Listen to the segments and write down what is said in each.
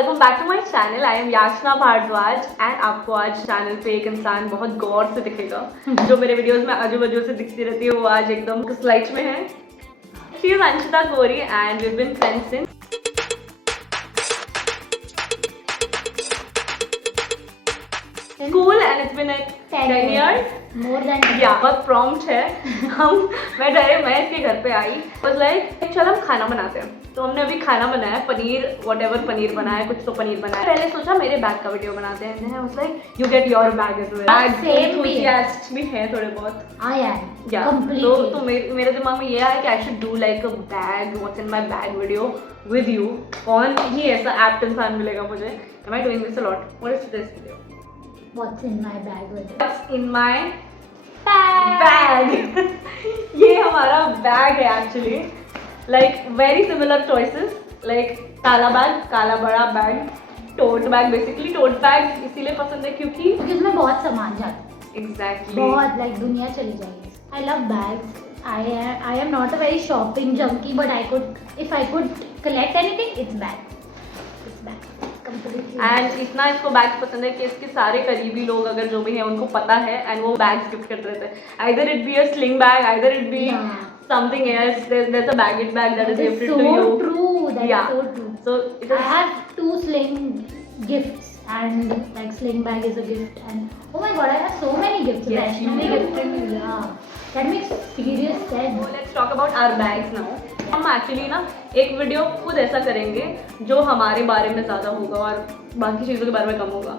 Welcome back to my channel. I am Yachna Bhardwaj and आपको आज channel पे एक इंसान बहुत गौर से दिखेगा। जो मेरे वीडियोस में आजू बाजू से दिखती रहती है वो आज एकदम स्लाइड में है। She is Anshita Gauri and we have been friends since school and it's been like 10 years more than बहुत प्रॉम्प्ट है। मैं इसके घर पे आई बस लाइक चल हम खाना बनाते हैं। तो हमने अभी खाना बनाया पनीर व्हाटएवर पनीर बनाया कुछ तो पनीर बनाया। पहले सोचा मेरे बैग का वीडियो बनाते हैं। I was like you get your bag as well. Enthusiast भी है थोड़े बहुत। आई एम या तो मेरे दिमाग में ये आया कि I should do like a bag what's in my bag video with you. कौन ही ऐसा एप्ट इंसान मिलेगा मुझे। Am I doing this a lot. What is this video? What's in my bag video? What's in my bag. ये हमारा bag है actually. Like very similar choices like काला बैग, काला बड़ा bag, tote bag. Basically tote bag इसीलिए पसंद है क्योंकि इसमें बहुत सामान जाता है। एग्जैक्टली बहुत लाइक दुनिया चली जाएगी। I love bags. I am not a very shopping junkie, but if I could collect anything, it's bags. It's bags. And इतना इसको बैग्स पसंद है कि इसके सारे करीबी लोग अगर जो भी हैं उनको पता है एंड वो बैग्स गिफ्ट करते रहते हैं। Either it be a sling bag, either it be something else. There's a baggage bag that is gifted to you. That is so true. So I have 2 sling gifts and like sling bag is a gift and oh my god, I have so many gifts. Yes, you Vaishnavi do. gifted me. Yeah, that makes serious sense. So let's talk about our bags now. हम actually ना एक video खुद ऐसा करेंगे जो हमारे बारे में ज़्यादा होगा और बाकी चीज़ों के बारे में कम होगा.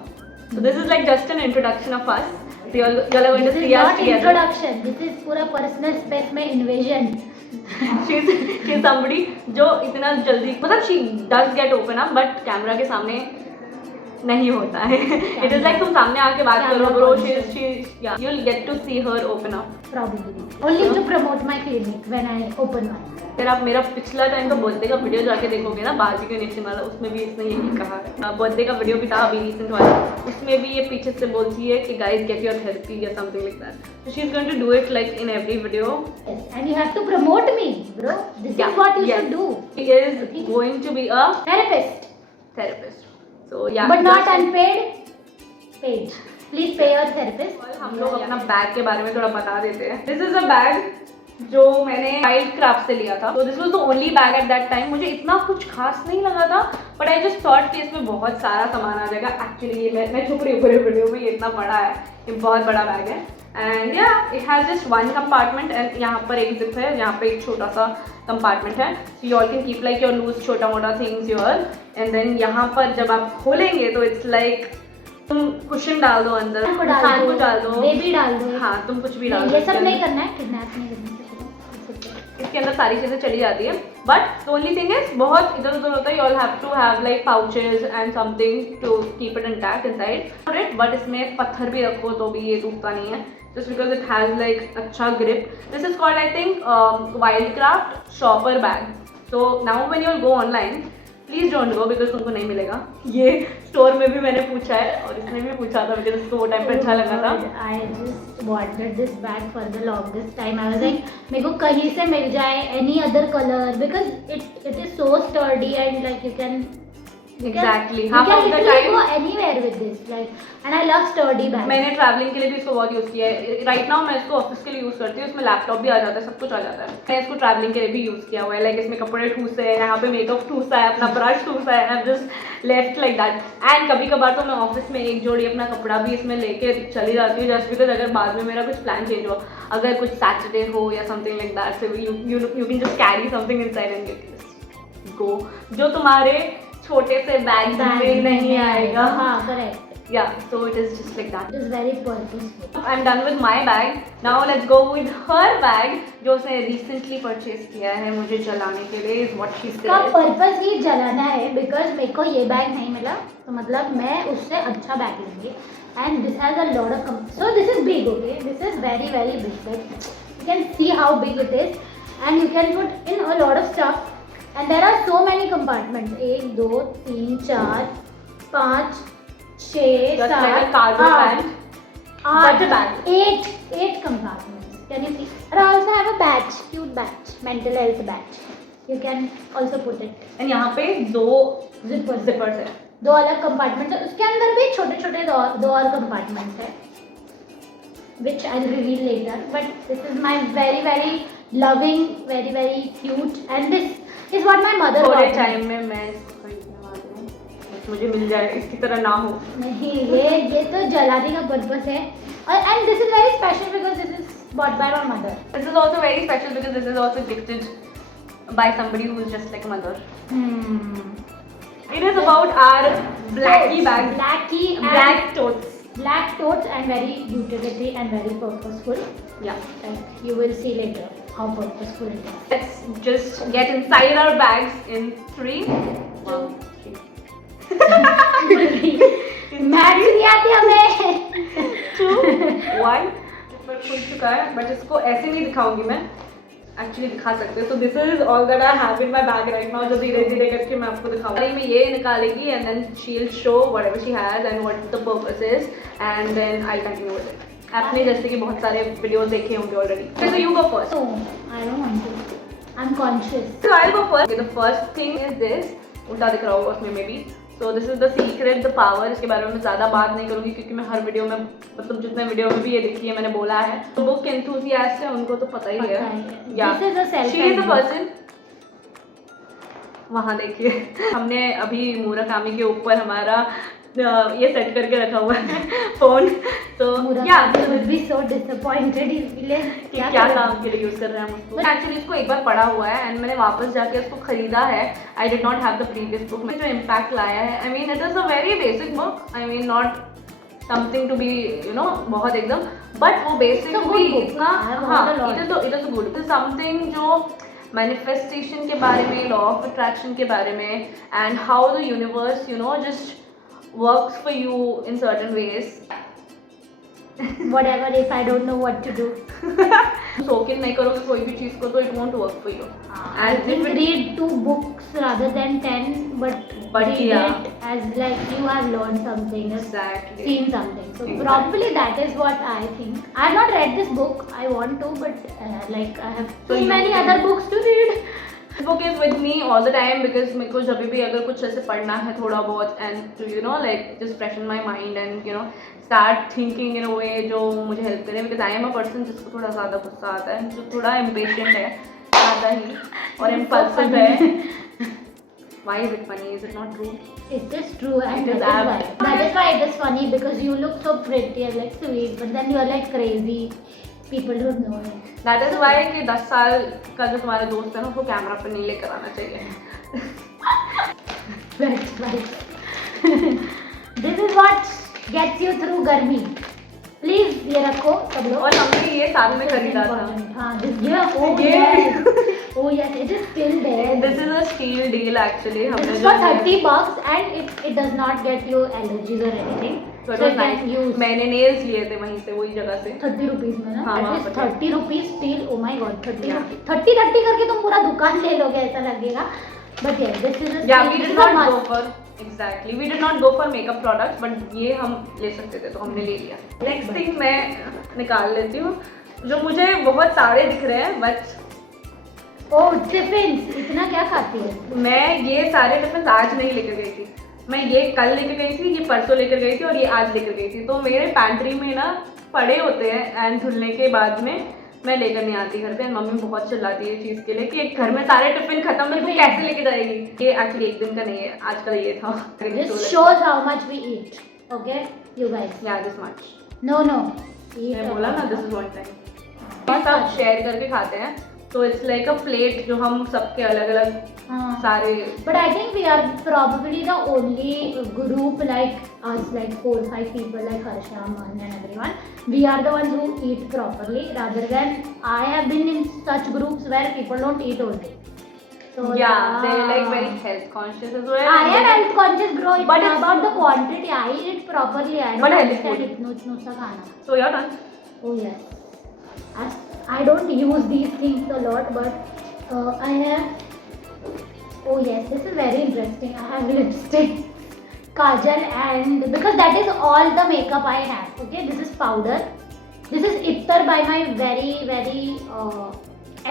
So this is like just an introduction of us. So you're going to see us together. Introduction. This is पूरा personal space में invasion. she's somebody जो इतना जल्दी मतलब she does get open up but camera के सामने नहीं होता है. It is like तुम सामने आके बात करो bro. Yeah, you'll get to see her open up. Probably. Only to promote my clinic when I open one. फिर आप मेरा पिछला टाइम का बर्थडे का वीडियो जाके देखोगे ना बाजी के नीचे वाला, उसमें भी इसने यही कहा है. बर्थडे का वीडियो भी था अभी रिसेंट वाला, उसमें भी ये पीछे से बोलती है कि गाइस गेट योर थेरेपी या something like that. So she is going to do it like in every video. And you have to promote me, bro. This is what you should do. She is going to be a therapist. So yeah. But not unpaid. Paid. Please pay your therapist. हम लोग अपना bag के बारे में थोड़ा बता देते हैं. दिस इज अ बैग जो मैंने वाइल्ड क्राफ्ट से लिया था. तो this was the only bag at that time. मुझे इतना कुछ खास नहीं लगा था बट आई जस्ट थॉट कि इसमें बहुत सारा सामान आ जाएगा. एक्चुअली ये मैं छुप रही हूँ पूरे वीडियो में. ये इतना बड़ा है, ये बहुत बड़ा बैग है. एंड या it has just one compartment and यहाँ पर एक जिप है, यहाँ पे एक छोटा सा कंपार्टमेंट है. So you all can keep like your loose छोटा मोटा थिंग्स योर. एंड देन यहाँ पर जब आप खोलेंगे तो इट्स लाइक तुम कुशन डाल दो अंदर, खान को डाल दो, बेबी डाल दो. हाँ तुम कुछ भी डाल दो. ये सब नहीं करना है, किडनैप नहीं करना है. इसके अंदर सारी चीज़ें चली जाती है. But the only thing is बहुत इधर उधर होता है. You all have to have like pouches and something to keep it intact inside. But इसमें पत्थर भी रखो तो भी ये टूटता नहीं है just because it has like अच्छा grip. This is called I think Wildcraft shopper bag. So now when you'll go online, please don't go because तुमको नहीं मिलेगा. ये स्टोर में भी मैंने पूछा है और इसने भी पूछा था because इसको वो टाइम पे अच्छा लगा था. I just wanted this bag for the longest time. I was like मेरे को कहीं से मिल जाए any other color because it is so sturdy and like you can Exactly. Half of the time go anywhere with this like and I love sturdy bags. मैंने travelling के लिए भी इसको बहुत यूज़ किया है. राइट नाउ मैं इसको ऑफिस के लिए यूज़ करती हूँ. इसमें लैपटॉप भी आ जाता है, सब कुछ आ जाता है. मैंने इसको ट्रैवलिंग के लिए भी यूज़ किया हुआ है. लाइक इसमें कपड़े ठूसे हैं, यहाँ पे मेकअप ठूसा है, अपना ब्रश ठूसा है. I just left like that. And कभी कभार तो मैं ऑफिस में एक जोड़ी अपना कपड़ा भी इसमें लेके चली जाती हूँ जस्ट बिकॉज अगर बाद में मेरा कुछ प्लान चेंज हो, अगर कुछ सैटरडे हो या something like that, so you can just carry something inside and get go. जो तुम्हारे छोटे से बैग में नहीं आएगा. हाँ correct. Yeah, so it is just like that. It is very purposeful. I'm done with my bag. Now let's go with her bag जो उसने recently purchase किया है मुझे जलाने के लिए. Is what she said. का पर्पस ही जलाना है because मेरे को ये बैग नहीं मिला तो मतलब मैं उससे अच्छा बैग लूँगी. And this has a lot of so this is big, okay? This is very very big. Like you can see how big it is and you can put in a lot of stuff. And there are so many compartments. 1 2 3 4 5 6 7 8 compartments. Can you see? And I also have a badge, cute badge, mental health badge. You can also put it. And यहाँ पे 2 zippers है. दो अलग compartments है, उसके अंदर भी छोटे छोटे दो और कंपार्टमेंट्स है, which I'll reveal later. But this is my very very loving, very very cute, and this is what my mother थोड़े got me. टाइम में मैं इसको खरीदने वाली हूँ, बस मुझे मिल जाए, इसकी तरह ना हो। नहीं, ये तो जलाने का पर्पस है, और and this is very special because this is bought by my mother. This is also very special because this is also gifted by somebody who is just like a mother. It is about our Blackie bags, black totes. Black totes and very utility and very purposeful. Yeah. Like you will see later how purposeful it is. Let's just get inside our bags in 3, 2, 3. Math नहीं आती हमें. 2, 1. पर खुल चुका है, but इसको ऐसे नहीं दिखाऊंगी मैं, एक्चुअली दिखा सकते हो. तो this is all that I have in my bag right now. जो धीरे धीरे करके मैं आपको दिखाऊंगी. में ये निकालेगी and then she will show whatever she has and what the purpose is, and then I continue with it. आपने जैसे कि बहुत सारे वीडियोस देखे होंगे already. So you go first. So I don't want to. I'm conscious. So I'll go first. Okay, the first thing is this. उल्टा दिख रहा होगा उसमें may be. So this is the secret, the power. इसके बारे में मैं ज़्यादा बात नहीं करूँगी क्योंकि मैं हर वीडियो में, मतलब जितने वीडियो में भी ये देखी है मैंने बोला है. तो बुक एंथुसियास्ट है, उनको तो पता ही है. Yeah. This is a self-help She is a book. person. वहाँ देखिए. हमने अभी मुराकामी के ऊपर हमारा ये सेट करके रखा हुआ है फोन. तो Murakami will be so disappointed इसलिए कि क्या काम के लिए यूज कर रहे हैं हम उसको. एक्चुअली इसको एक बार पढ़ा हुआ है एंड मैंने वापस जाके उसको खरीदा है. I did not have the previous book. में जो इम्पैक्ट लाया है, I mean it is a very basic book. I mean not something to be you know बहुत एकदम, बट वो बेसिक भी इतना. हाँ, it is good. It is something जो मैनिफेस्टेशन के बारे में, लॉ ऑफ अट्रैक्शन के बारे में, and how the universe you know just works for you in certain ways. Whatever, if I don't know what to do. सोक इन नहीं करोगे कोई भी चीज़ को तो it won't work for you. I think read 2 books rather than 10, but read yeah. it as like you have learned something, Exactly. seen something. So Exactly. probably that is what I think. I have not read this book. I want to, but like I have So seen many you- other books to read. This book is with me all the time because मेरे को जब भी अगर कुछ ऐसे पढ़ना है थोड़ा बहुत and to you know like just freshen my mind and you know start thinking in a way जो मुझे help करे, because I am a person जिसको थोड़ा ज़्यादा गुस्सा आता है, जो थोड़ा impatient है ज़्यादा ही और impulsive है. Why is it funny? Is it not true? It is true, and It is that is ab- why. That is why it is funny because you look so pretty and like sweet, but then you are like crazy. People don't know it. That is why कि 10 साल का जो तुम्हारा दोस्त है ना उसको camera पे नहीं लेकर आना चाहिए. Right, right. This is what gets you through गर्मी. Please ये रखो सब लोग. और हमने ये साथ में खरीदा था. हाँ, oh ये- yes, oh yes, it is still there. This is a steal deal actually. It हमने is जो for 30 bucks and it does not get you allergies or anything. So it So was you nice. can use मैंने nails लिए थे वहीं से, वही जगह से. 30 रुपीज में ना. हाँ, At वहाँ least पर 30 rupees steel. Oh my god, 30 Yeah. Rupees 30 करके तुम पूरा दुकान ले लोगे ऐसा लगेगा. But yeah, this is a Yeah, steal. we This did is a not go must. for exactly. We did not go for makeup products, but ये हम ले सकते थे तो हमने ले लिया. Next thing मैं निकाल लेती हूँ जो मुझे बहुत सारे दिख रहे हैं, but Oh, tiffins. इतना क्या खाती है? मैं ये सारे टिफिन आज नहीं लेकर गई थी. मैं ये कल लेकर गई थी, ये परसों लेकर गई थी और ये आज लेकर गई थी. तो मेरे पैंट्री में ना पड़े होते हैं एंड धुलने के बाद में मैं लेकर नहीं आती घर पे. मम्मी बहुत चिल्लाती है इस चीज़ के लिए कि एक घर में सारे टिफिन खत्म है तो कैसे लेके जाएगी. ये एक्चुअली एक दिन का नहीं है, आज का ये था. This shows how much we eat. Okay, you guys. Yeah, this much. No, no. Eat मैं a बोला ना lot. This is one time. हम सब शेयर करके खाते हैं तो इट्स लाइक अ प्लेट जो हम सबके अलग अलग हाँ. सारे. But I think we are probably the only group like us, like 4-5 people like Harsha, Man and everyone. We are the ones who eat properly rather than I have been in such groups where people don't eat all day. So Yeah, they're like very health conscious as well. I am health conscious, bro. It's But not it's- about the quantity. I eat properly. I But don't healthy understand food. इतना सा खाना. So you're done. Oh yes. I don't use these things a lot, but I have. Oh yes, this is very interesting. I have lipstick, kajal, and because that is all the makeup I have. Okay, this is powder. This is Ittar by my very very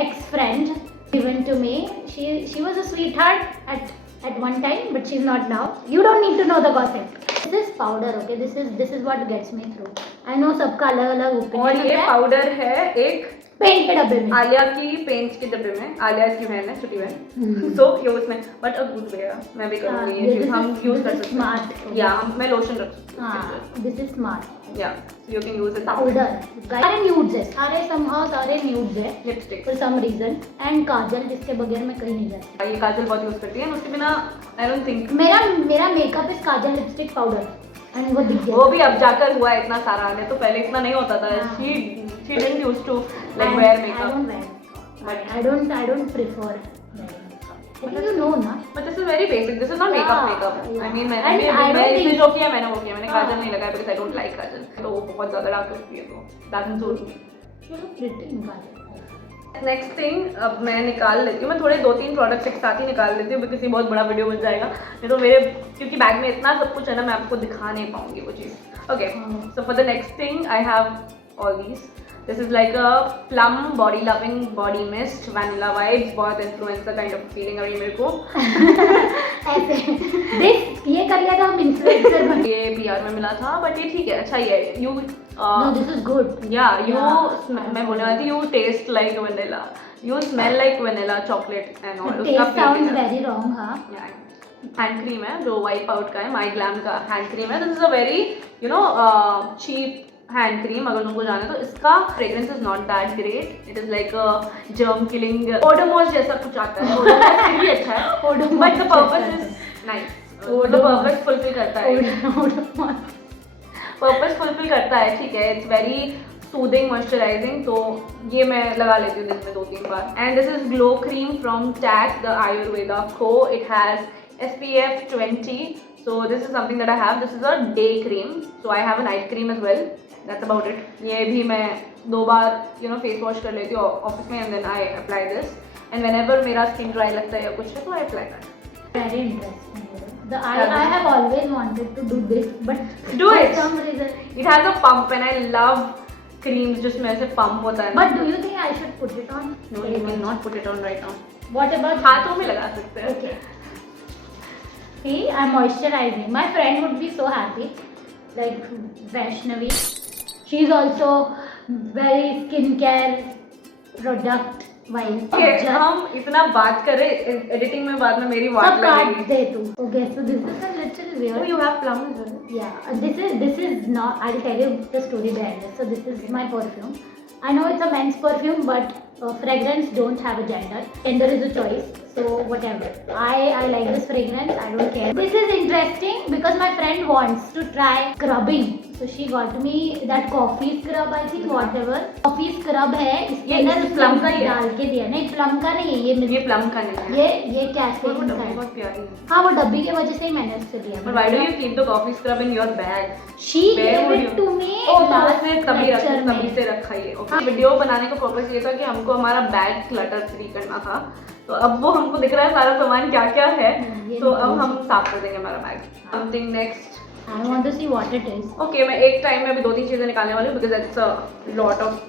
ex friend given to me. She was a sweetheart at at one time, but she's not now. You don't need to know the gossip. This is powder, okay? This is what gets me through. I know सबका अलग अलग opinion और ये होता है। Powder है एक paint के डब्बे में। आलिया की पेंट के डब्बे में। आलिया इसकी बहन है, छोटी बहन। सो ये उसमें बट अ गुड वे, मैं भी करूँगी ये, हम यूज कर सकते हैं। या मैं लोशन रख सकती हूँ। This is smart. या you can use it. Powder सारे न्यूड्स है, सारे न्यूड्स है lipstick for some reason, and kajal जिसके बगैर मैं कहीं नहीं जाती। ये काजल बहुत यूज करती है, उसके बिना आई डोंट थिंक। मेरा makeup is Kajal, lipstick, powder, and वो दिख गया। वो भी अब जाकर हुआ है इतना सारा आने, तो पहले इतना नहीं होता था। she didn't used to like wear makeup. I don't prefer wearing you know ना। But this is very basic. This is not makeup. Yeah. I mean And I don't इसने think- जो किया मैंने वो किया। मैंने काजल नहीं लगाया because I don't like काजल। तो वो बहुत ज़्यादा डार्क लगती है, तो doesn't suit me. You look pretty in Kajal. Next thing, अब मैं निकाल लेती हूँ। मैं थोड़े 2-3 प्रोडक्ट्स एक साथ ही निकाल लेती हूँ बिकॉज ये बहुत बड़ा वीडियो बन जाएगा। नहीं तो मेरे क्योंकि बैग में इतना सब कुछ है ना, मैं आपको दिखा नहीं पाऊंगी वो चीज़। Okay, so for the next thing I have all these. This is like a plum body loving body mist, vanilla vibes. बहुत इन्फ्लुएंसर काइंड ऑफ फीलिंग आ रही है मेरे को। ऐसे देख ये कर लिया था हम इन्फ्लुएंसर बन। ये PR में मिला था, बट ये ठीक है, अच्छा ही है। You No, this is good. मैं बोलने वाली थी you test like vanilla, you smell like vanilla chocolate and all. Taste sounds very wrong, हाँ। हैंड क्रीम है जो वाइप आउट का है, माई ग्लैम का हैंड क्रीम है। This is a very cheap hand cream अगर तुमको जाने तो। इसका fragrance is not that great, it is like germ killing Odomos जैसा कुछ आता है। ओडोमॉस भी अच्छा है but the purpose is nice, the purpose fulfil करता है। पर्पस फुलफिल करता है, ठीक है। इट्स वेरी सूदिंग मॉइस्चराइजिंग, तो ये मैं लगा लेती हूँ दिन में 2-3 बार। And this is glow cream from TAC the Ayurveda co. It has SPF 20, so this is something that I have. This is a day cream, so I have a night cream as well. That's about it. ये भी मैं 2 बार face wash कर लेती हूँ office में, and then I apply this. And whenever मेरा skin dry लगता है या कुछ है तो I apply that. Very interesting. I have always wanted to do this, but Do for it. some reason. It has a pump and I love creams जिसमें ऐसे pump होता है। But do you think I should put it on? No, you cannot put it on right now. What about हाथों में लगा सकते हैं। Okay. See, I'm moisturizing. My friend would be so happy. Like Vaishnavi, she's also very skincare product wise. Okay, हम इतना बात करें, editing में बाद में मेरी वाट सब काट लगेगी। दे तू. Okay, so this is a little Oh, weird. you have plum as well? Yeah, this is not. I'll tell you the story behind it. So this is my perfume. I know it's a men's perfume, but fragrance don't have a gender. Gender is a choice. So whatever. I like this fragrance. I don't care. This is interesting because my friend wants to try scrubbing. So she got me that coffee scrub. I think whatever coffee scrub है. इसके ये अंदर plum का ही है? डाल के दिया. नहीं plum का नहीं है. ये प्लम का नहीं है। ये कैसे वो का डब्बी है? बहुत प्यारी है। हाँ वो डब्बी की वजह से ही मैंने उससे लिया. But why do you keep the coffee scrub in your bag? She Where gave would it you? to me तो last उसने तभी lecture में. तभी से रखा ये। हाँ. Okay. वीडियो बनाने का पर्पस ये था कि हमको हमारा बैग क्लटर फ्री करना था, तो अब वो हमको दिख रहा है सारा सामान क्या क्या है, ये तो अब नहीं हम साफ कर देंगे हमारा bag. Something next. I want to see what it is. Okay, मैं एक टाइम में अभी 2-3 चीजें निकालने वाली हूँ because it's a lot of.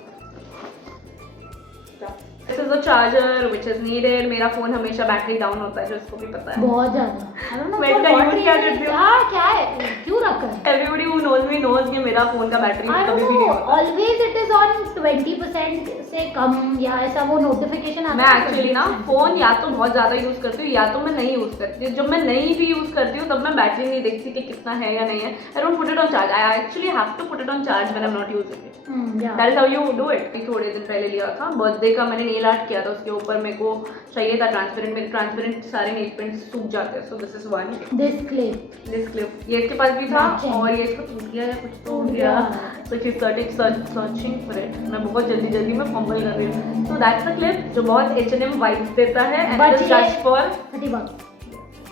This is a charger which is needed. मेरा फोन हमेशा बैटरी डाउन होता है, जो इसको भी पता है। बहुत ज्यादा. I don't know मैं for क्या what use क्या reason. करती हूँ? क्या है? क्यों रखा है? Everybody who knows me knows कि मेरा फोन का बैटरी I कभी don't भी नहीं know. होता। Always it is on 20% से कम या ऐसा वो notification आता मैं है. एक्चुअली ना फोन या तो बहुत ज़्यादा यूज़ करती हूँ या तो मैं नहीं यूज़ करती हूँ। जब मैं नहीं भी यूज़ करती हूँ तब मैं बैटरी नहीं देखती कि कितना है या नहीं है। I don't put it on charge. I actually have to put it on charge when I am not using it. Yeah. That is how you do it. थोड़े दिन पहले लिया था, बर्थडे का मैंने नेल आर्ट किया था, उसके ऊपर मेरे को चाहिए था ट्रांसपेरेंट। मेरे ट्रांसपेरेंट सारे नेल पेंट्स सूख जाते हैं, सो this is one. This clip. This clip ये इसके पास भी था Matching. और ये इसको टूट गया या कुछ तो हो गया, so she's searching for it. मैं बहुत जल्दी में फंबल कर रही हूँ। So that's the clip जो बहुत H&M vibes देता है and But it is ये- just for 30 bucks.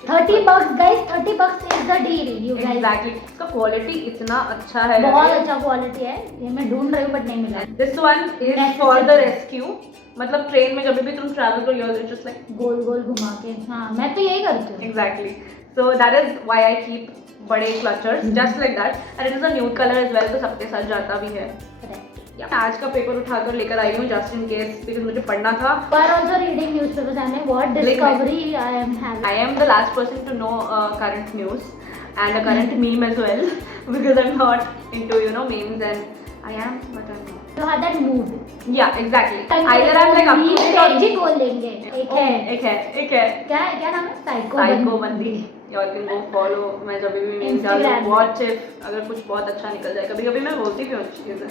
30 bucks guys. 30 bucks is the deal. You guys. exactly। इसका क्वालिटी इतना अच्छा है। बहुत अच्छा क्वालिटी है. ये मैं ढूंढ रही हूँ बट नहीं मिला. This one is for the rescue। मतलब ट्रेन में जब भी तुम ट्रैवल करो you're just like गोल गोल घुमा के. हाँ मैं तो यही करती हूँ. exactly। So that is why I keep बड़े clutchers just like that and it is a nude color as well, तो सबके साथ जाता भी है। Correct. आज का पेपर उठाकर लेकर आई हूँ जस्ट इन केस, बिकॉज मुझे पढ़ना था. But also reading newspapers and what discovery I am having. I am the last person to know current news and a current meme as well because I'm not into memes and I am but I'm not. You have that mood. Yeah, exactly. Either I'm like up to date or जी बोल देंगे. एक है. क्या नाम है? Psycho बंदी. Y'all can go follow. मैं जब भी memes डालूँ, watch if अगर कुछ बहुत अच्छा निकल जाए. कभी-कभी मैं बोलती भी हूँ अच्छी चीजें.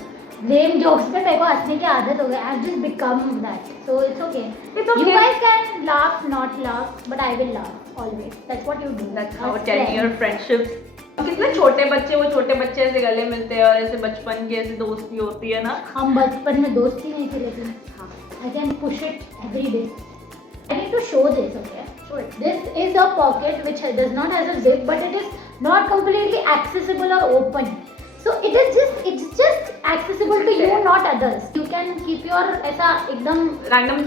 Lame jokes पे मेरे को हंसने की आदत हो गई. I've just become that. So it's okay. It's okay. You guys can laugh, not laugh, but I will laugh always. That's what you do. That's how 10-year friendships. कितने छोटे बच्चे, वो छोटे बच्चे ऐसे गले मिलते हैं और ऐसे बचपन की ऐसी दोस्ती होती है ना. हम बचपन में दोस्ती नहीं थी लेकिन I can push it every day. I need to show this, okay? Show it. This is a pocket which does not has a zip, but it is not completely accessible or open. So it's just accessible to you, not others. You can keep your ऐसा एकदम random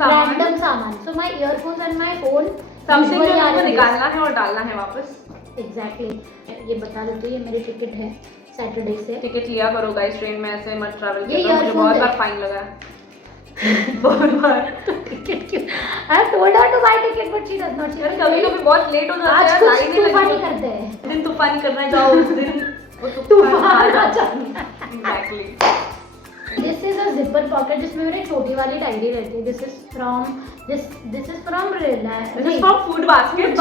सामान. So my earphones and my phone. Something जो मुझे निकालना है और डालना है वापस. Exactly. ये बता देते ये मेरी टिकट है सैटरडे से. टिकट लिया करो गाइस, ट्रेन में ऐसे मत ट्रैवल ये करो. मुझे बहुत बार फाइन लगा है. बहुत बार. टिकट क्यों? I told her to buy ticket but she does not. कभी-कभी बहुत लेट हो जाता है. आज कुछ तूफानी करते हैं. दिन तूफानी करना जाओ उस दिन तूफान आ जाता है. Exactly. This is a zipper pocket जिसमें मेरी छोटी वाली डायरी रहती है. This is from Reliance. This is from Food Basket.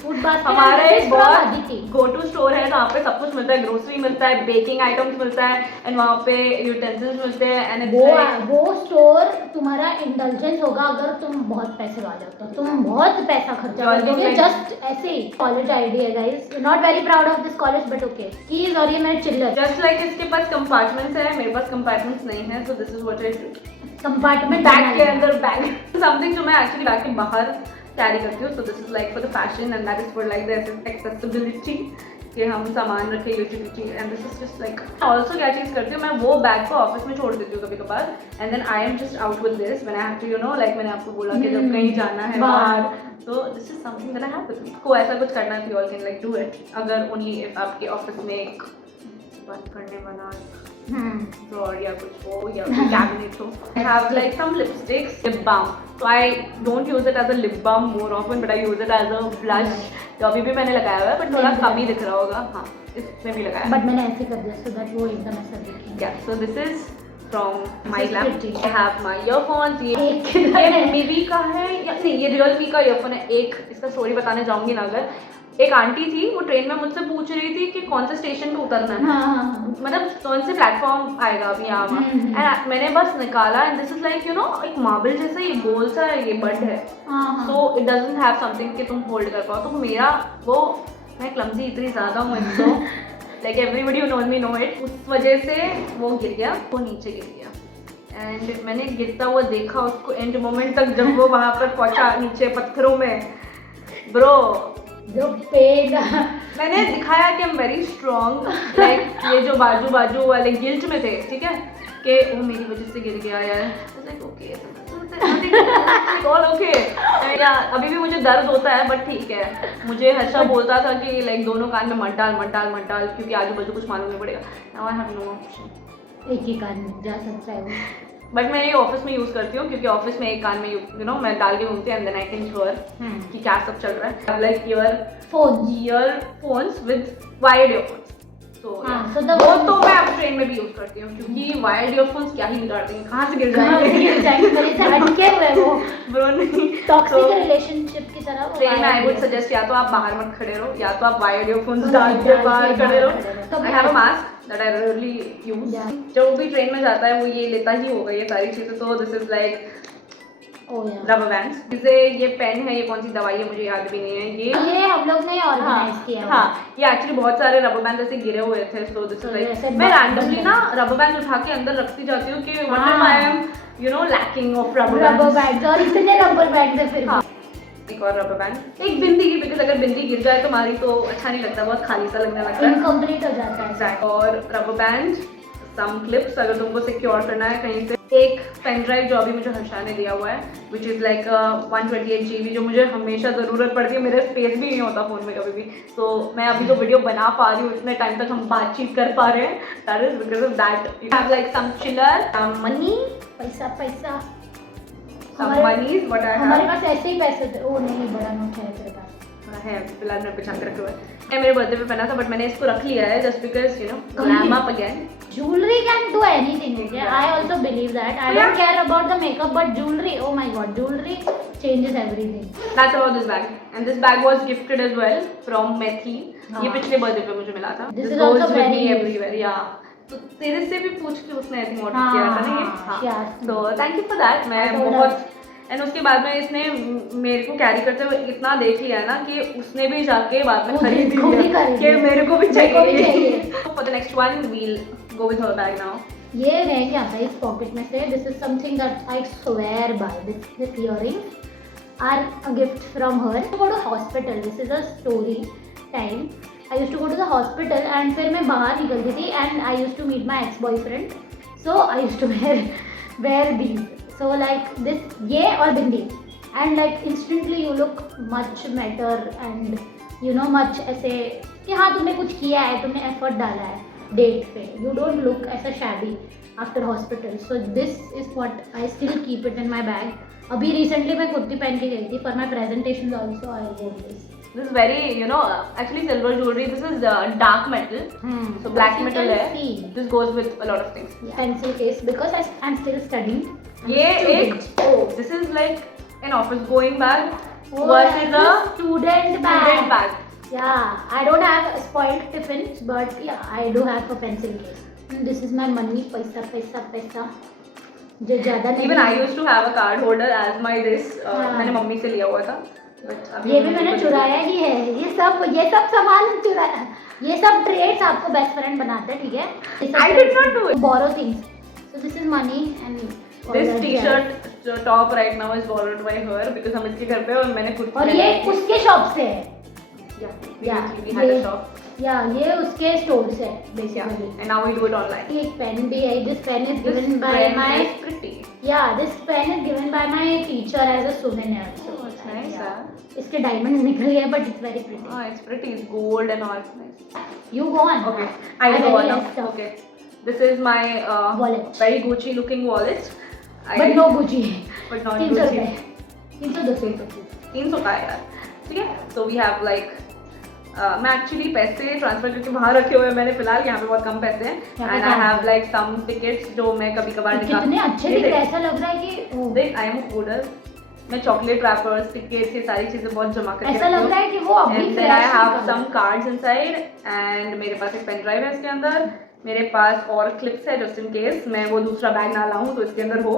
Food basket. हमारा एक बहुत Aditi. go to store है जहाँ पे सब कुछ मिलता है. ग्रोसरी मिलता है, बेकिंग आइटम्स मिलता है एंड वहाँ पे यूटेंसिल्स मिलते हैं एंड वो स्टोर तुम्हारा इंडल्जेंस होगा अगर तुम बहुत पैसे वाले हो तो. तुम बहुत पैसा खर्चा करोगे जस्ट ऐसे ही. कॉलेज आईडी है guys. Not very proud of this college but okay. Keys और ये मेरे चिल्लर. जस्ट लाइक इसके पास कंपार्टमेंट्स है, मेरे पास कंपार्टमेंट्स नहीं है. सो this is what I do. Compartment bag के अंदर बैग समथिंग जो मैं एक्चुअली बैग के बाहर कैरी करती हूँ. सो this is like for the fashion and that is for like the accessibility कि हम सामान रखें utility and this is just like. Also क्या चीज़ करती हूँ मैं, वो बैग को ऑफिस में छोड़ देती हूँ कभी कभार and then I am just out with this when I have to like मैंने आपको बोला कि जब कहीं जाना है बाहर. So this is something that I have with me. को ऐसा कुछ करना है, you all can like do it. अगर ओनली इफ आपके ऑफिस में एक बात करने वाला drawer या कुछ हो या cabinet हो. I have like some lipsticks, lip balm. So I don't use it as a lip balm more often, but I use it as a blush. जो अभी भी मैंने लगाया हुआ है, but थोड़ा कम ही दिख रहा होगा. हाँ, इसमें भी लगाया. But मैंने ऐसे कर दिया so that वो एकदम ऐसा दिखे. Yeah, so this is from my lab. I have my earphones. ये MIDI का है या नहीं, ये Realme का earphone है. एक इसका स्टोरी बताने जाऊँगी ना अगर. एक आंटी थी, वो ट्रेन में मुझसे पूछ रही थी कि कौन से स्टेशन पे उतरना है. मतलब कौन से प्लेटफॉर्म आएगा अभी यहाँ. एंड मैंने बस निकाला एंड दिस इज लाइक एक मार्बल जैसा ये गोल सा ये बट है. So it doesn't have something कि तुम होल्ड कर पाओ. तो मेरा वो मैं क्लमजी इतनी ज़्यादा हूँ तो like everybody who knows me know it. उस वजह से वो गिर गया, वो नीचे गिर गया एंड मैंने गिरता हुआ देखा उसको एंड मोमेंट तक जब वो वहाँ पर पहुँचा नीचे पत्थरों में. ब्रो जो पेन मैंने दिखाया कि I am very strong. Like ये जो बाजू वाले गिल्ट में थे, ठीक है, कि वो मेरी वजह से गिर गया यार. Okay all okay. अभी भी मुझे दर्द होता है बट ठीक है. मुझे हर्षा बोलता था कि लाइक दोनों कान में मत डाल क्योंकि आजू बाजू कुछ मालूम नहीं पड़ेगा. Now I have no option. एक ही कान में जा सकता है वो. बट मैं ये ऑफिस में यूज़ करती हूँ क्योंकि ऑफिस में एक कान में मैं डाल के घूमती हूँ and then I can sure कि क्या सब चल रहा है. Like earphones with wired earphones. वो तो मैं अब ट्रेन में भी यूज़ करती हूँ क्योंकि वायर्ड ईयरफोन्स क्या ही बिगाड़ देंगे, कहाँ से गिर जाएंगे. ब्रो नहीं, टॉक्सिक रिलेशनशिप की तरह. ट्रेन में आई वुड सजेस्ट या तो आप बाहर मत खड़े रहो या तो आप वायर्ड ईयरफोन्स डाल के बाहर खड़े रहो. I have a mask that I really use. जो भी ट्रेन में जाता है वो ये लेता ही होगा ये सारी चीज़ें. तो this is like rubber bands. जैसे ये पेन है, ये कौन सी दवाई है मुझे याद भी नहीं है. ये हम लोग ने ऑर्गेनाइज किया. हाँ, ये एक्चुअली बहुत सारे रबर बैंड ऐसे गिरे हुए थे. सो दिस इज लाइक मैं रैंडमली ना रबर बैंड उठा के अंदर रखती जाती हूँ कि what if I am lacking of rubber bands. और इतने रबर बैंड है फिर. एक और रबर बैंड, एक बिंदी की, बिकॉज अगर बिंदी गिर जाए तो हमारी तो अच्छा नहीं लगता, बहुत खाली सा लगने लगता है, इनकम्प्लीट हो जाता है. और रबर बैंड, सम क्लिप्स अगर तुमको सिक्योर करना है कहीं से. एक पेन ड्राइव जो अभी मुझे हर्षा ने दिया हुआ है, विच इज़ लाइक 128 GB, जो मुझे हमेशा ज़रूरत पड़ती है, मेरा स्पेस भी नहीं होता फ़ोन में कभी भी। तो मैं अभी तो वीडियो बना पा रही हूँ, इतने टाइम तक हम बातचीत कर पा रहे हैं, that is because of that. You have like some चिलर, सम मनी, पैसा पैसा सम मनीज, व्हाट आई हमारे हैव पास ऐसे ही पैसे थे। ओ नहीं, बड़ा नोट है तेरे पास। है फिलहाल मैं पहचान के रखे हुए हैं। मैं मेरे बर्थडे पे पहना था, बट मैंने इसको रख लिया है just because you know glam up again. Jewelry can do anything, okay? I also believe that. I don't care about the makeup, but jewelry, oh my god, jewelry changes everything. That's about this bag. And this bag was gifted as well from Methi. ये पिछले birthday पे मुझे मिला था. This is goes also with very me nice. everywhere. Yeah. तो तेरे से भी पूछ के उसने आई थिंक ऑर्डर किया था ना ये. हाँ. तो थैंक यू फॉर दैट. मैं बहुत एंड उसके बाद में इसने मेरे को कैरी करते हुए इतना देख लिया है ना कि उसने भी जाके बाद में खरीद लिया कि मेरे को भी चाहिए. For the next one we'll go with her bag now. ये रह गया था इस पॉकेट में से. This is something that I swear by. This earrings are a gift from her. Go to hospital. This is a story time. I used to go to the hospital and फिर मैं बाहर निकलती थी and I used to meet my ex boyfriend. So I used to where these. So like this, ये और बिंदी, and like instantly you look much better and you know much ऐसे कि हाँ तुमने कुछ किया है, तुमने effort डाला है डेट पे. You don't look ऐसा shabby after hospital. So this is what I still keep it in my bag. अभी recently मैं कुर्ती पहन के गई थी for my presentations also. I wore this. This is very, you know, actually silver jewelry. This is dark metal. So black metal है. This goes with a lot of things. Yeah. Pencil case because I'm still studying. ये एक this is like an office going bag versus a student bag. Yeah, I don't have spoiled tiffins, but yeah, I do have a pencil case. And this is my money, पैसा. जो ज़्यादा नहीं. Even I used to have a card holder as my this. मैंने mummy से लिया हुआ था. ये भी मैंने चुराया ही है. ये सब सामान चुराया. ये सब ट्रेड्स आपको बेस्ट फ्रेंड बनाते हैं, ठीक है? I did not do it. Borrow things. So this is money and. This t-shirt top right now is borrowed by her because हम इसके घर पे और मैंने कुछ और ये उसके शॉप से है. Yeah, we had a shop. Yeah, ये उसके स्टोर से basically. And now we do it online. एक पेन भी है. This pen is given by my. Is pretty. Yeah, this pen is given by my teacher as a souvenir. So it's nice. Yeah. इसके diamonds निकल गए but it's very pretty. Oh, it's pretty. It's gold and all. Nice. You go on. Okay, I go on now. Okay, this is my wallet. Very Gucci looking wallet. But no Gucci. But not 300 Gucci. रुपए. 300 300 का है यार. ठीक है. So we have like मैं actually पैसे transfer करके बाहर रखे हुए हैं मैंने फिलहाल. यहाँ पे बहुत कम पैसे हैं and I have like some tickets जो मैं कभी कभार कितने अच्छे दिख रहे हैं. ऐसा लग रहा है कि देख आई एम अ फूडर. मैं चॉकलेट रैपर्स टिकट्स ये सारी चीजें बहुत जमा करके ऐसा लग रहा है कि वो अभी fresh. I have some cards inside and मेरे पास एक पेन ड्राइव है इसके अंदर. मेरे पास और क्लिप्स है जस्ट इन केस मैं वो दूसरा बैग ना लाऊं तो इसके अंदर हो.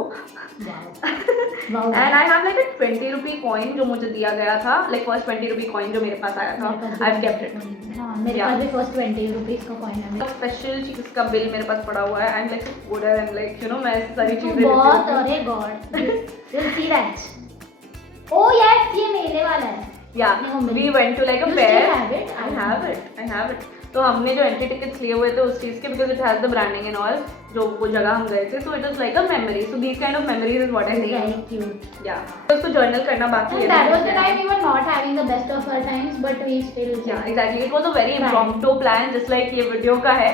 And I have like a 20 rupee coin जो मुझे दिया गया था. लाइक फर्स्ट 20 रुपी कॉइन जो मेरे पास आया था. I have kept it. हां मेरे पास भी फर्स्ट 20 रुपीस का कॉइन है. स्पेशल चीज का बिल मेरे पास पड़ा हुआ है. I am like order and like you know मैं ऐसी सारी चीजें बहुत. अरे god you will see that. Oh yes ये मेरे वाला है. Yeah we went to like a fair. I have it. तो हमने जो एंट्री टिकट्स लिए हुए थे उस चीज़ के because it has the branding and all जो वो जगह हम गए थे. So it was like a memory. So these kind of memories is what I need. Very cute. या तो उसको जर्नल करना बाकी है. That was the time we were not having the best of our times but we still. Yeah exactly. It was a very impromptu plan just like ये video का है.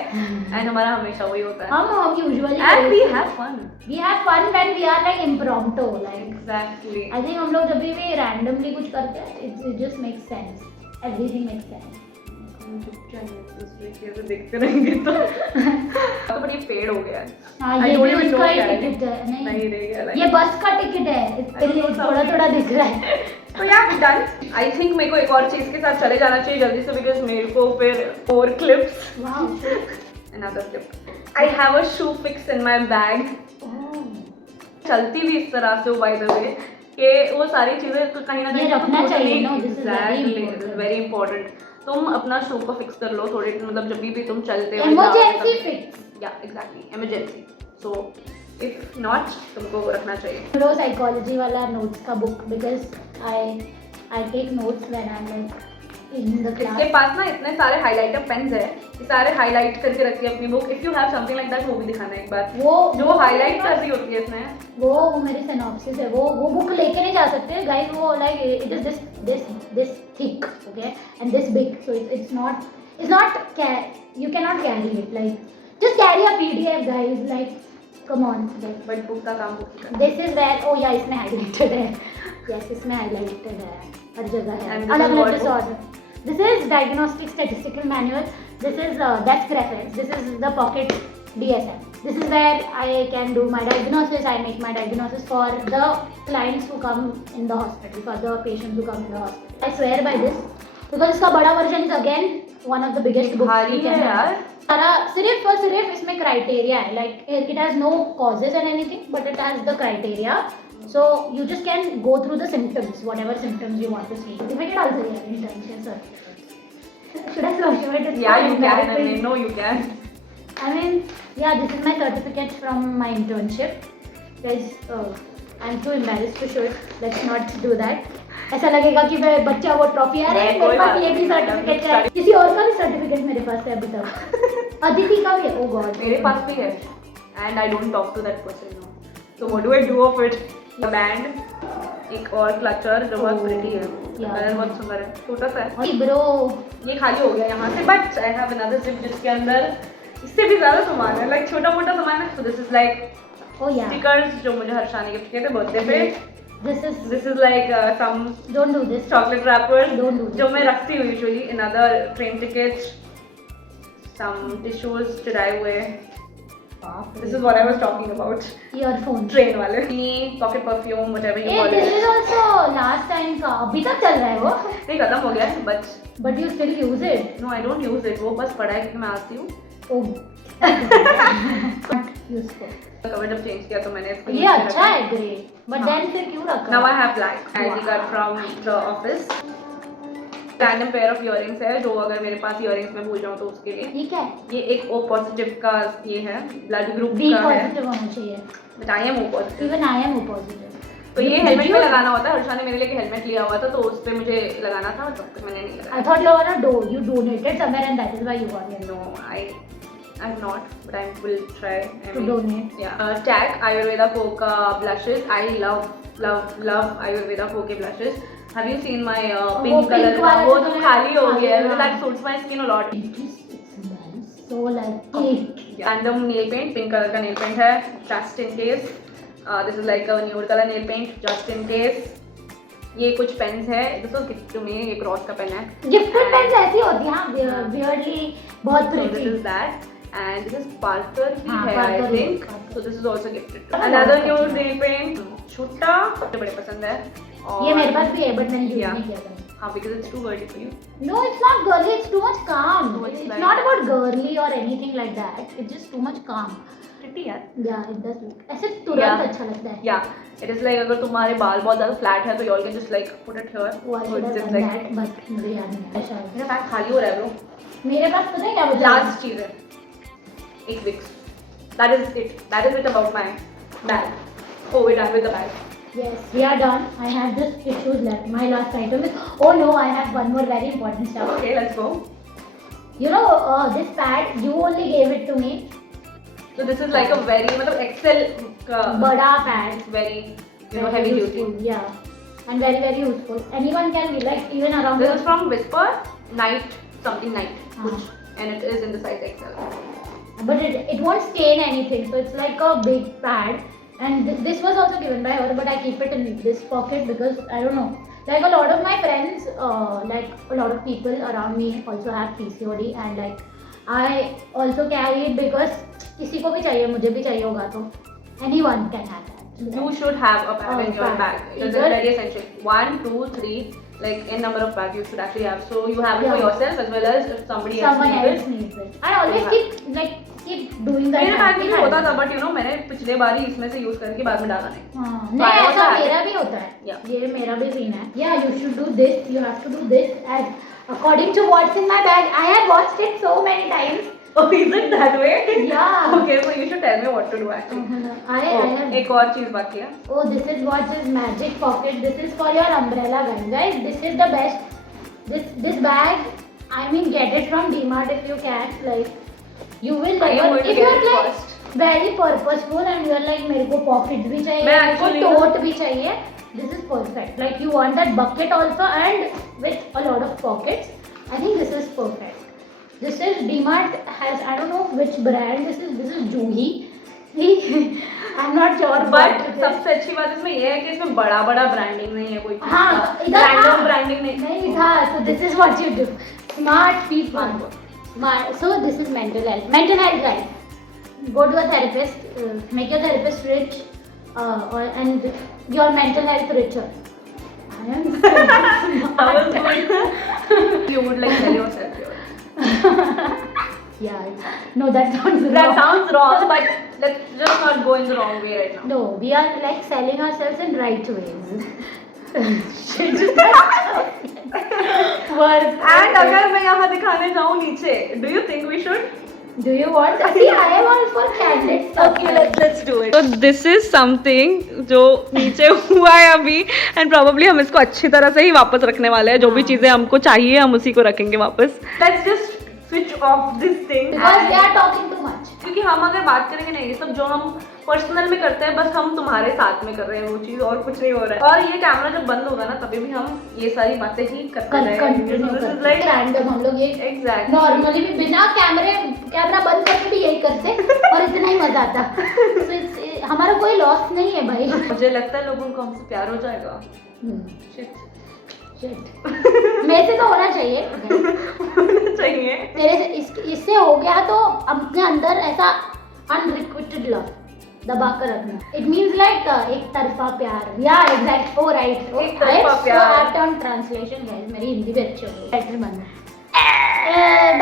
And हमारा हमेशा वही होता है. हम usually and we have fun. We have fun when we are like impromptu like. Exactly. I think हम लोग जब भी रैंडमली कुछ करते हैं it just makes sense. Everything makes sense. देखते रहेंगे तो बट ये पेड़ हो गया है. हाँ ये भी उसका ही टिकट है. नहीं रह गया. ये बस का टिकट है इसलिए थोड़ा दिख रहा है. तो यार डन. आई थिंक मेरे को एक और चीज के साथ चले जाना चाहिए जल्दी से बिकॉज मेरे को फिर और clips. Wow. Another clip. I have a shoe fix in my bag. चलती भी इस तरह से बाय द वे कि वो सारी चीजें तो कहीं ना कहीं रखना चाहिए ना. This very important. तुम अपना शू को फिक्स कर लो थोड़े मतलब जब भी तुम चलते हो. Emergency fix. Yeah exactly emergency. So if not तुमको रखना चाहिए. न्यूरो साइकोलॉजी वाला नोट्स का book because I take notes when I am like in the इसके class. पास ना इतने सारे हाइलाइटर पेन्स है, ये सारे हाईलाइट करके रखती है अपनी book. If you have something like that वो भी दिखाना एक बार. वो जो हाईलाइट कर रही होती है इसमें. वो मेरी सिनॉप्सिस है. वो बुक लेके नहीं जा सकते गाइस. वो like it is this thick, okay, and this big, so it's not you cannot carry it. Like just carry a PDF guys, like come on. Like, but book का काम book का. this is where, oh yeah, इसमें highlighted है. Yes, इसमें highlighted है, हर जगह है. And this is अलग what अलग disorder. This is diagnostic statistical manual. This is desk reference. This is the pocket DSM. This is where I can do my diagnosis. I make my diagnosis for the clients who come in the hospital, for the patients who come in the hospital. I swear by this because इसका बड़ा version is again one of the biggest books. भारी you है can यार. have. सारा सिर्फ और सिर्फ इसमें क्राइटेरिया है. Like it has no causes and anything but it has the criteria. So you just can go through the symptoms, whatever symptoms you want to see. Certificate also here, internship certificate. Should I show it? Yeah, you can. I mean, no, you can. I mean, yeah, this is my certificate from my internship. Guys, I'm too embarrassed to show it. Let's not do that. ऐसा लगेगा कि मैं बच्चा वो trophy आ रहा है मेरे पास ये भी सर्टिफिकेट है. किसी और का भी सर्टिफिकेट मेरे पास है अभी तक. अदिति का भी है. ओ गॉड, मेरे पास भी है. And I don't talk to that person now. So what do I do of it? A band, एक और क्लचर जो बहुत प्रिटी है. कलर बहुत सुंदर है. छोटा सा है. ब्रो ये खाली हो गया यहाँ से. But I have another zip जिसके अंदर इससे भी ज़्यादा सामान है. Like छोटा मोटा सामान है. So this is like stickers जो मुझे हर्षा ने गिफ्ट किए थे बर्थडे पे. This is like some don't do this. chocolate wrappers. Don't do this. जो मैं रखती हूँ usually. Another train tickets, some tissues to dry away. This is what I was talking about. Earphone. Train वाले. Pocket perfume, whatever you call This it. is also last time का. अभी तक चल रहा है वो. नहीं खत्म हो गया है But you still use it. No, I don't use it. वो बस पड़ा है क्योंकि मैं आती हूँ. Oh. Not useful. कवर जब चेंज किया तो मैंने इसको ये अच्छा है ग्रे. But then फिर क्यों रखा? Now I have black. ID card from the office. Random pair of earrings है जो अगर मेरे पास earrings में भूल जाऊँ तो उसके लिए. ठीक है. ये एक O positive का ये है, blood group B का है. positive होना चाहिए. But I am O positive. Even I am O positive. तो ये हेलमेट में लगाना होता है. हर्षा ने मेरे लिए हेलमेट लिया हुआ था तो उस पे मुझे लगाना था तो मैंने नहीं लगाया. I thought you were you donated somewhere and that is why you got it. No, I'm not, but I will try. To donate. Yeah. Tag Ayurveda Polka blushes. I love Ayurveda Polka blushes. Have you seen my pink color? वो तो खाली हो गया है. That suits my skin a lot. It smells so like cake. And the nail paint, pink color का nail paint है, just in case. This is like a nude color nail paint, just in case. ये कुछ pens है. This was gifted to me. ये cross का pen है. Gifted pens ऐसी होती हैं. हाँ, weirdly बहुत So pretty. this is that. And this is Parker की है, I Parker think. Parker. So this is also gifted. Oh, Another wow. nude nail paint. छोटा मुझे बड़े पसंद है. और ये मेरे पास भी है but मैंने यूज Yeah. नहीं किया था. हाँ, because it's too girly for you. No, it's not girly. It's too much calm. No, it's It's like- not about girly or anything like that. It's just too much calm. Pretty यार. Yeah, it does look. ऐसे तुरंत Yeah. अच्छा लगता है. Yeah. It is like अगर तुम्हारे बाल बहुत ज़्यादा flat है तो you all can just like put it here. वो I So should it's have just done like that, but मुझे याद नहीं आया शायद. मेरा बैग खाली हो रहा है bro. मेरे पास पता है क्या बचा? Last चीज़ है. एक Vicks. That is it. That is it about my bag. Oh, we're done with the bag. Yes, we are done. I have just tissues left. My last item is. Oh no, I have one more very important stuff. Okay, let's go. You know, this pad you only gave it to me. So this is like a very मतलब Excel का Bada pad. very Very heavy useful, duty. Yeah, and very useful. Anyone can be like even around. This is from Whisper Night something night, Uh-huh. and it is in the size XL. But it won't stain anything, so it's like a big pad. And this was also given by her, but I keep it in this pocket because I don't know. Like a lot of my friends, like a lot of people around me also have PCOD, and like I also carry it because किसी को भी चाहिए, मुझे भी चाहिए होगा तो anyone can have that. You should have a bag in your bag. bag. It is Either- very essential. 1, 2, 3, like n number of bags you should actually have. So you have it for Yeah. yourself as well as if somebody Someone else else needs it. needs it. I always keep doing that. मेरे bag में भी होता था but you know मैंने पिछले बार ही इसमें से use करके बाद में डाला नहीं. हाँ, So I नहीं also ऐसा have मेरा it. भी होता है. Yeah. ये मेरा भी सीन है. Yeah, you should do this. You have to do this as according to what's in my bag. I have watched it so many times. Oh, is it that way? Yeah. Okay, so you should tell me what to do actually. I have. एक और चीज बाकी है. Oh, this is what is magic pocket. This is for your umbrella, guys. Guys, this is the best this bag, I mean, get it from DMart if you can. Like you will I am never, going to if you get are it like first. very purposeful and you are like मेरे को pockets भी चाहिए, मैं मेरे को actually tote भी चाहिए. This is perfect. Like you want that bucket also and with a lot of pockets. I think this is perfect. This is DMart has, I don't know which brand this is. This is Juhi. I'm not sure. But सबसे अच्छी बात इसमें ये है कि इसमें बड़ा बड़ा ब्रांडिंग नहीं है कोई हाँ, इधर रैंडम हाँ, ब्रांडिंग नहीं नहीं था. So this is what you do. Smart people. Smart. So this is mental health. Mental health, guys. Go to a therapist. Make your therapist rich, and your mental health richer. I am I was going you would like tell yourself yours. Yeah. No, that sounds wrong. That sounds wrong, but let's just not go in the wrong way right now. No, we are like selling ourselves in right ways. Shit. Worse. And अगर मैं यहाँ दिखाने जाऊँ नीचे, do you think we should? Do you want? See, I am all for candid stuff. Okay, let's do it. So this is something जो नीचे हुआ है अभी, and probably हम इसको अच्छी तरह से ही वापस रखने वाले हैं. जो भी चीजें हमको चाहिए हम उसी को रखेंगे वापस. Let's just switch off this thing. Because we are talking too much. क्योंकि हम अगर बात करेंगे ना ये सब जो हम पर्सनल में करते हैं बस हम तुम्हारे साथ में कर रहे हैं वो चीज और कुछ नहीं हो रहा है. और ये कैमरा जब बंद होगा ना तभी भी हम ये सारी बातें ही करते रहेंगे. रैंडम हम लोग ये Exactly. नॉर्मली भी बिना कैमरा बंद करके भी यही करते और इतना ही मजा आता. So हमारा कोई लॉस नहीं है भाई. मुझे लगता है लोगों को हमसे प्यार हो जाएगा. Shit. मेरे से तो होना चाहिए. चाहिए. तेरे से इससे हो गया तो अपने अंदर ऐसा अनरिक्विटेड लव दबा कर रखना. इट मीन्स लाइक एक तरफा प्यार. या एग्जैक्ट. ओ राइट. एक तरफा प्यार. Act on translation guys. मेरी हिंदी भी अच्छी हो गई. टाइटल बनना.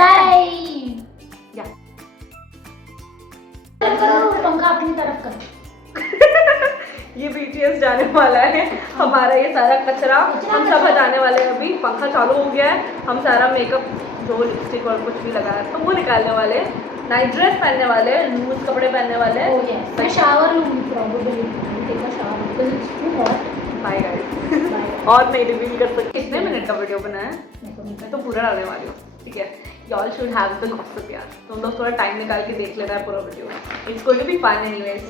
बाय. या पंखा अपनी तरफ कर. ये BTS जाने वाला है. हमारा ये सारा कचरा हम सब हटाने वाले हैं. अभी पंखा चालू हो गया है. हम सारा मेकअप जो लिपस्टिक और कुछ भी लगाया तो वो निकालने वाले हैं. नाइट ड्रेस पहनने वाले हैं. लूज कपड़े पहनने वाले हैं. Oh yes. मैं शावर लूंगी probably. take a shower because it's too hot. Bye guys. Bye. और नहीं रिवील कर सकते. कितने मिनट का वीडियो बनाया है? मैं तो पूरा डालने वाली हूँ. ठीक है. Y'all should have the gossip यार. तुम लोग थोड़ा टाइम निकाल के देख लेना है पूरा video. It's going to be fun anyways.